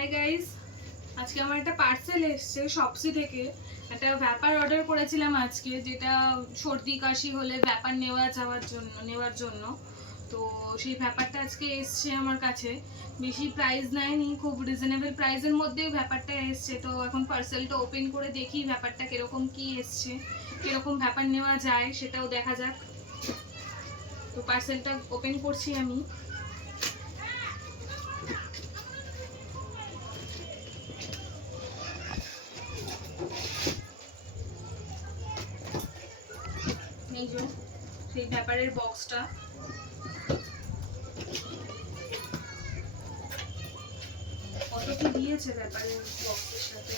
Hi guys আজকে আমার একটা পার্সেল এসেছে শপসি থেকে। একটা ব্যাপার অর্ডার করেছিলাম আজকে, যেটা সর্দি, কাশি হলে ব্যাপার নেওয়া যাওয়ার জন্য, নেওয়ার জন্য। তো সেই ব্যাপারটা আজকে এসছে আমার কাছে। বেশি প্রাইস নেয়নি, খুব রিজনেবল প্রাইসের মধ্যেই ব্যাপারটা এসছে। তো এখন পার্সেলটা ওপেন করে দেখি ব্যাপারটা কীরকম কি এসছে, কীরকম ব্যাপার নেওয়া যায়, সেটাও দেখা যাক। তো পার্সেলটা ওপেন করছি আমি। এই সেই ব্যাপারের বক্সটা কত কি দিয়েছে ব্যাপারের বক্সের সাথে?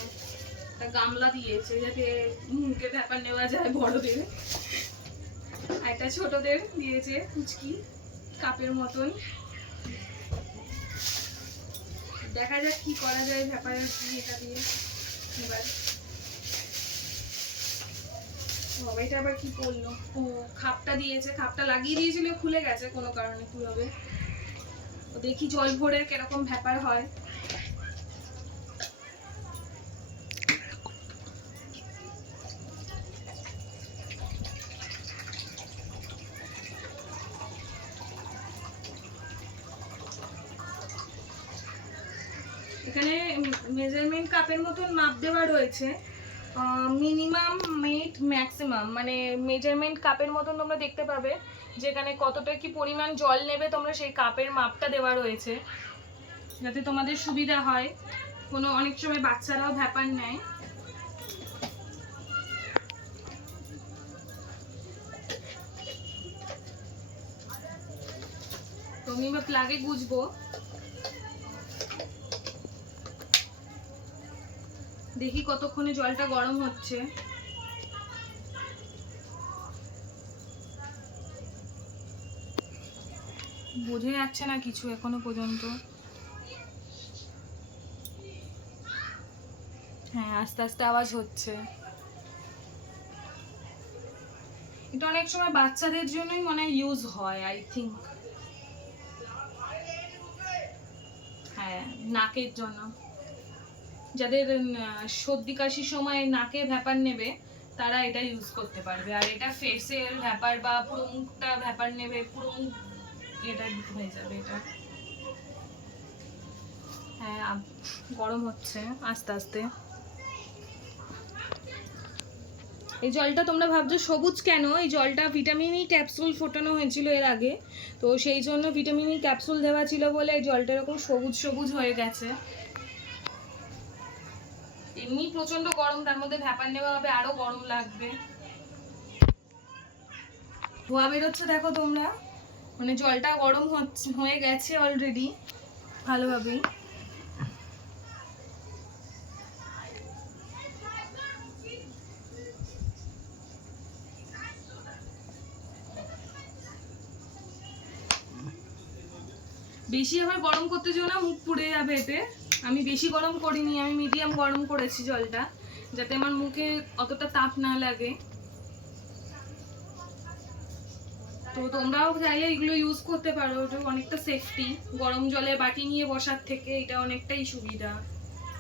একটা গামলা দিয়েছে যাতে মুখে ব্যাপার নেওয়া যায় বড়দের। আর একটা ছোটদের দিয়েছে কুচকি, কাপের মতন। দেখা যাক কি করা যায় ব্যাপারের এটা দিয়ে। এবার বাবা, এটা আবার কি করল ও খাপটা দিয়েছে, খাপটা লাগিয়ে দিয়েছিল, খুলে গেছে কোনো কারণে, কীভাবে? তো দেখি জল ভরে কীরকম ব্যাপার হয়। এখানে মেজারমেন্ট কাপের মতন মাপ দেওয়া রয়েছে। মিনিমাম মেট ম্যাক্সিমাম মানে মেজারমেন্ট কাপের মতন তোমরা দেখতে পাবে, যেখানে কতটা কি পরিমাণ জল নেবে তোমরা সেই কাপের মাপটা দেওয়া রয়েছে, যাতে তোমাদের সুবিধা হয়। কোনো, অনেক সময় বাচ্চারাও ভ্যাপার নেয়। তো আমি প্লাগে গুজবো দেখি কতক্ষণে জলটা গরম হচ্ছে। বোঝা যাচ্ছে না কিছু এখনও পর্যন্ত। হ্যাঁ আস্তে আস্তে আওয়াজ হচ্ছে। এটা অনেক সময় বাচ্চাদের জন্যই মনে হয় ইউজ হয় আই থিঙ্ক হ্যাঁ নাকের জন্য। যাদের সর্দি কাশির সময় নাকে ভ্যাপার নেবে, তারা এটা ইউজ করতে পারবে। আর এটা ফেসের ভ্যাপার বা পুরো মুখটা ভ্যাপার নেবে, পুরো মুখ এটা হয়ে যাবে এটা। হ্যাঁ গরম হচ্ছে আস্তে আস্তে। এই জলটা তোমরা ভাবছ সবুজ কেন? এই জলটা ভিটামিন ই ক্যাপসুল ফোটানো হয়েছিল এর আগে। তো সেই জন্য ভিটামিন ই ক্যাপসুল দেওয়া ছিল বলে এই জলটা এরকম সবুজ সবুজ হয়ে গেছে। এমনি প্রচণ্ড গরম, তার মধ্যে ভ্যাপার নেওয়া হবে, আরও গরম লাগবে। ধোয়া বেরোচ্ছে, দেখো তোমরা। মানে জলটা গরম হয়ে গেছে অলরেডি ভালোভাবেই। বেশি আবার গরম করতে যেও না, মুখ পুড়ে যাবে এতে। আমি বেশি গরম করিনি, আমি মিডিয়াম গরম করেছি জলটা, যাতে আমার মুখে অতটা তাপ না লাগে। তো তোমরাও চাইলে এগুলো ইউজ করতে পারো অনেকটা সেফটি গরম জলে বাটি নিয়ে বসার থেকে এটা অনেকটাই সুবিধা।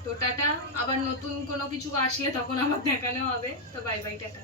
তো টাটা, আবার নতুন কোনো কিছু আসলে তখন আবার দেখানো হবে। তো বাই বাই টাটা।